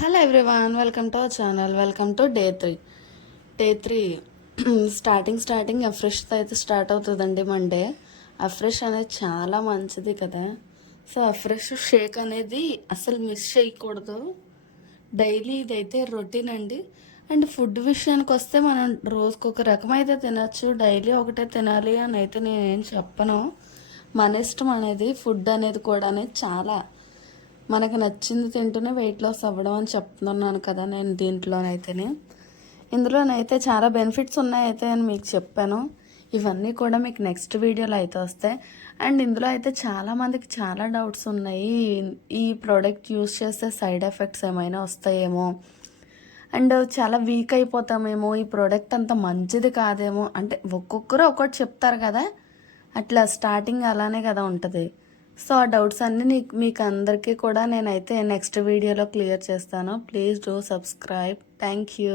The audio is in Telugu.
Hello everyone, welcome to our channel. Welcome to day three starting అఫ్రెష్తో అయితే స్టార్ట్ అవుతుందండి మండే. అఫ్రెష్ అనేది చాలా మంచిది కదా. సో అఫ్రెష్ షేక్ అనేది అసలు మిస్ చేయకూడదు. డైలీ ఇదైతే రొటీన్ అండి. అండ్ ఫుడ్ విషయానికి వస్తే మనం రోజుకొక రకం అయితే తినచ్చు, డైలీ ఒకటే తినాలి అని అయితే నేనేం చెప్పను. మన ఇష్టం అనేది ఫుడ్ అనేది కూడా చాలా మనకు నచ్చింది తింటూనే వెయిట్ లాస్ అవ్వడం అని చెప్తున్నాను కదా నేను. ఇందులోనైతే చాలా బెనిఫిట్స్ ఉన్నాయైతే అని మీకు చెప్పాను. ఇవన్నీ కూడా మీకు నెక్స్ట్ వీడియోలో అయితే వస్తాయి. అండ్ ఇందులో అయితే చాలామందికి చాలా డౌట్స్ ఉన్నాయి. ఈ ప్రోడక్ట్ యూస్ చేస్తే సైడ్ ఎఫెక్ట్స్ ఏమైనా వస్తాయేమో, అండ్ చాలా వీక్ అయిపోతామేమో, ఈ ప్రోడక్ట్ అంత మంచిది కాదేమో, అంటే ఒక్కొక్కరు ఒక్కటి చెప్తారు కదా, అట్లా స్టార్టింగ్ అలానే కదా ఉంటుంది. సో ఆ డౌట్స్ అన్నీ మీకు అందరికీ కూడా నేనైతే నెక్స్ట్ వీడియోలో క్లియర్ చేస్తాను. Please do subscribe. Thank you.